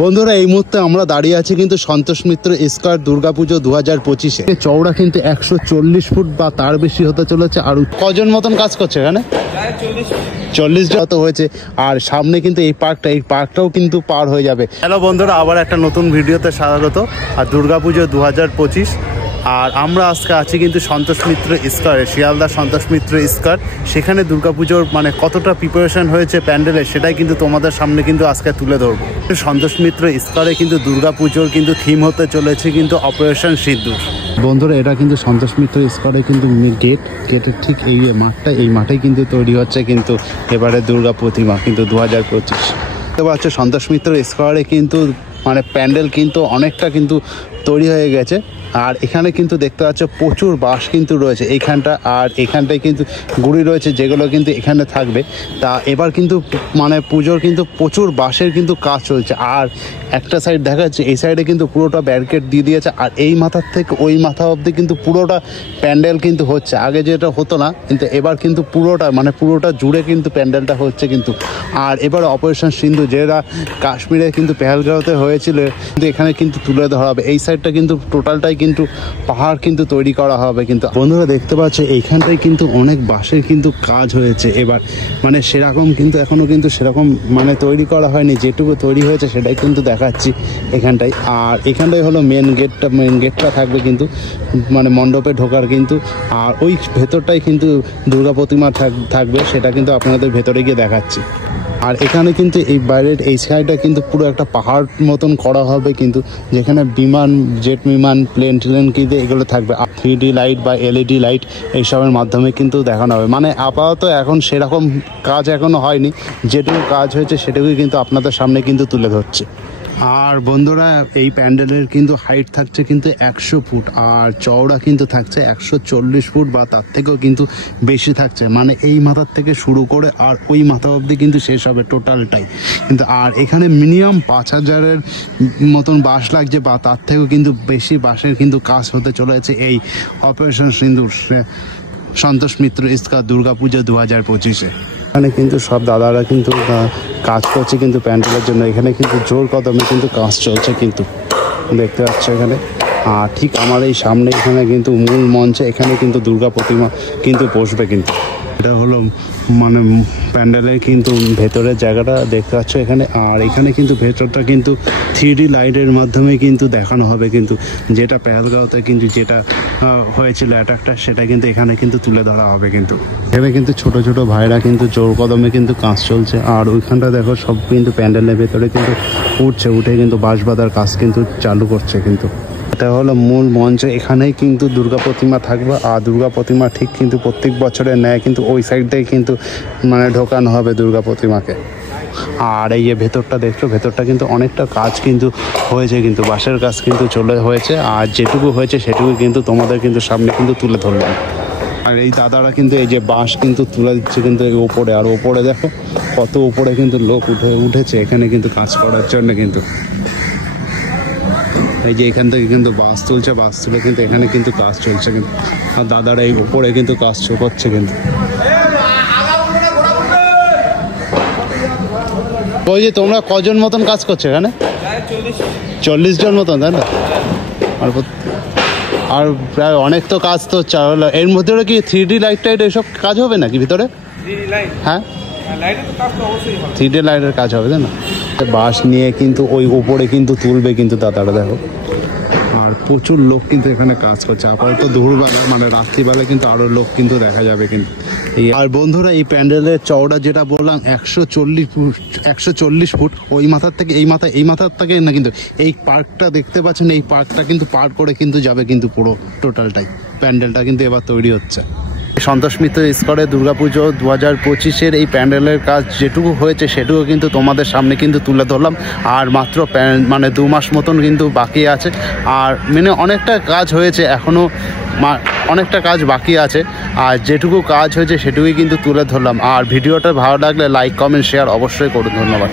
বন্ধুরা এই মুহূর্তে আমরা দাঁড়িয়ে আছি কিন্তু সন্তোষ মিত্র স্কয়ার দুর্গাপুজো 2025-এ। চওড়া কিন্তু 140 ফুট বা তার বেশি হতে চলেছে। আর কজন মতন কাজ করছে এখানে? 40 যত হয়েছে। আর সামনে কিন্তু এই পার্কটাও কিন্তু পার হয়ে যাবে। হ্যালো বন্ধুরা, আবার একটা নতুন ভিডিওতে স্বাগত। আর দুর্গাপুজো 2025, আর আমরা আজকে আছি কিন্তু সন্তোষ মিত্র স্কয়ারে, শিয়ালদা সন্তোষ মিত্র স্কয়ার। সেখানে দুর্গাপুজোর মানে কতটা প্রিপারেশন হয়েছে প্যান্ডেলে, সেটাই কিন্তু তোমাদের সামনে কিন্তু আজকে তুলে ধরবো। সন্তোষ মিত্র স্কয়ারে কিন্তু দুর্গাপুজোর কিন্তু থিম হতে চলেছে কিন্তু অপারেশন সিঁদুর। বন্ধুরা, এটা কিন্তু সন্তোষ মিত্র স্কয়ারে কিন্তু গেটের ঠিক এই মাঠেই কিন্তু তৈরি হচ্ছে কিন্তু এবারে দুর্গা প্রতিমা কিন্তু 2025। দেখতে পাচ্ছ সন্তোষ মিত্র স্কয়ারে কিন্তু মানে প্যান্ডেল কিন্তু অনেকটা কিন্তু তৈরি হয়ে গেছে। আর এখানে কিন্তু দেখতে পাচ্ছ প্রচুর বাঁশ কিন্তু রয়েছে এইখানটা, আর এখানটায় কিন্তু গুড়ি রয়েছে যেগুলো কিন্তু এখানে থাকবে। তা এবার কিন্তু মানে পুজোর কিন্তু প্রচুর বাঁশের কিন্তু কাজ চলছে। আর একটা সাইড দেখা যাচ্ছে, এই সাইডে কিন্তু পুরোটা ব্যারিকেড দিয়ে দিয়েছে। আর এই মাথার থেকে ওই মাথা অবধি কিন্তু পুরোটা প্যান্ডেল কিন্তু হচ্ছে। আগে যেটা হতো না, কিন্তু এবার কিন্তু পুরোটা জুড়ে কিন্তু প্যান্ডেলটা হচ্ছে কিন্তু। আর এবার অপারেশন সিঁদুর যেটা কাশ্মীরে কিন্তু পেহেলগাঁওতে হয়েছিল, কিন্তু এখানে কিন্তু তুলে ধরা হবে। এই সাইডটা কিন্তু টোটালটাই কিন্তু পাহাড় কিন্তু তৈরি করা হবে কিন্তু। বন্ধুরা দেখতে পাচ্ছ এইখানটায় কিন্তু অনেক বাঁশের কিন্তু কাজ হয়েছে। এবার মানে সেরকম কিন্তু এখনো কিন্তু সেরকম মানে তৈরি করা হয়নি, যেটুকু তৈরি হয়েছে সেটাই কিন্তু দেখাচ্ছি এখানটায়। আর এখানটাই হলো মেন গেটটা থাকবে কিন্তু মানে মণ্ডপে ঢোকার কিন্তু। আর ওই ভেতরটাই কিন্তু দুর্গা প্রতিমা থাকবে, সেটা কিন্তু আপনাদের ভেতরে গিয়ে দেখাচ্ছি। আর এখানে কিন্তু এই বাইরের এই সাইডটা কিন্তু পুরো একটা পাহাড় মতন করা হবে কিন্তু, যেখানে বিমান, জেট বিমান, প্লেন কিন্তু এগুলো থাকবে। 3D লাইট বা LED লাইট এইসবের মাধ্যমে কিন্তু দেখানো হবে। মানে আপাতত এখন সেরকম কাজ এখনো হয়নি, যেটুকু কাজ হয়েছে সেটুকুই কিন্তু আপনাদের সামনে কিন্তু তুলে ধরছে। আর বন্ধুরা, এই প্যান্ডেলের কিন্তু হাইট থাকছে কিন্তু 100 ফুট, আর চওড়া কিন্তু থাকছে 140 ফুট বা তার থেকেও কিন্তু বেশি থাকছে। মানে এই মাথার থেকে শুরু করে আর ওই মাথা অবধি কিন্তু শেষ হবে টোটালটাই কিন্তু। আর এখানে মিনিমাম 5000-এর মতন বাঁশ লাগছে বা তার থেকেও কিন্তু বেশি বাঁশের কিন্তু কাজ হতে চলেছে এই অপারেশন সিঁদুর সন্তোষ মিত্র স্কয়ার দুর্গাপুজো 2025-এ। এখানে কিন্তু সব দাদারা কিন্তু কাজ করছে কিন্তু প্যান্ডেলের জন্য। এখানে কিন্তু জোর কদমে কিন্তু কাজ চলছে কিন্তু দেখতে পাচ্ছ এখানে। আর ঠিক আমার এই সামনে এখানে কিন্তু মূল মঞ্চে এখানে কিন্তু দুর্গা প্রতিমা কিন্তু বসবে কিন্তু। এটা হলো মানে প্যান্ডেলের কিন্তু ভেতরের জায়গাটা দেখতে পাচ্ছ এখানে। আর এখানে কিন্তু ভেতরটা কিন্তু 3D লাইটের মাধ্যমে কিন্তু দেখানো হবে কিন্তু, যেটা পেহেলগাঁওতে কিন্তু যেটা হয়েছিল অ্যাটাকটা, সেটা কিন্তু এখানে কিন্তু তুলে ধরা হবে কিন্তু। এখানে কিন্তু ছোট ছোট ভাইরা কিন্তু জোর কদমে কিন্তু কাজ চলছে। আর ওইখানটা দেখো সব কিন্তু প্যান্ডেলের ভেতরে কিন্তু উঠে কিন্তু বাঁশ বাঁধার কাজ কিন্তু চালু করছে কিন্তু। এটা হলো মূল মঞ্চ, এখানেই কিন্তু দুর্গা প্রতিমা থাকবে। আর দুর্গা প্রতিমা ঠিক কিন্তু প্রত্যেক বছরের ন্যায় কিন্তু ওই সাইড থেকে কিন্তু মানে ঢোকানো হবে দুর্গা প্রতিমাকে। আর এই যে ভেতরটা দেখছো, ভেতরটা কিন্তু অনেকটা কাজ কিন্তু হয়েছে কিন্তু, বাঁশের কাজ কিন্তু হয়েছে। আর যেটুকু হয়েছে সেটুকু কিন্তু তোমাদের কিন্তু সামনে কিন্তু তুলে ধরলাম। আর এই দাদারা কিন্তু এই যে বাঁশ কিন্তু তুলে দিচ্ছে কিন্তু এই ওপরে। আর ওপরে দেখো কত উপরে কিন্তু লোক উঠেছে এখানে কিন্তু কাজ করার জন্য কিন্তু। এই যে এখান থেকে কিন্তু বাস তুলে কিন্তু এখানে কিন্তু কাজ চলছে কিন্তু। আর দাদারা এই উপরে কিন্তু কাজ করছে কিন্তু। ওই যে তোমরা কজন মতন কাজ করছো এখানে? 40 জন মতন, তাই না? আর প্রায় অনেক তো কাজ তো হলো। এর মধ্যে কি 3D লাইট এসব কাজ হবে নাকি ভিতরে? হ্যাঁ, 3D লাইটের কাজ হবে, তাই না? বাঁশ নিয়ে কিন্তু ওই উপরে কিন্তু তুলবে কিন্তু দাদারা দেখো। আর প্রচুর লোক কিন্তু এখানে কাজ করছে। আপাতত দুপুরবেলা মানে রাত্রিবেলা কিন্তু আরো লোক কিন্তু দেখা যাবে কিন্তু। আর বন্ধুরা, এই প্যান্ডেলের চওড়া যেটা বললাম 140 ফুট। ওই মাথার থেকে এই মাথার থেকে না কিন্তু এই পার্কটা দেখতে পাচ্ছেন, এই পার্কটা কিন্তু পার করে কিন্তু যাবে কিন্তু পুরো টোটালটাই। প্যান্ডেলটা কিন্তু এবার তৈরি হচ্ছে। সন্তোষ মিত্র স্কয়ারে দুর্গাপুজো 2025-এর এই প্যান্ডেলের কাজ যেটুকু হয়েছে সেটুকু কিন্তু তোমাদের সামনে কিন্তু তুলে ধরলাম। আর মাত্র মানে 2 মাস মতন কিন্তু বাকি আছে। আর মানে অনেকটা কাজ হয়েছে, এখনও অনেকটা কাজ বাকি আছে। আর যেটুকু কাজ হয়েছে সেটুকুই কিন্তু তুলে ধরলাম। আর ভিডিওটা ভালো লাগলে লাইক, কমেন্ট, শেয়ার অবশ্যই করুন। ধন্যবাদ।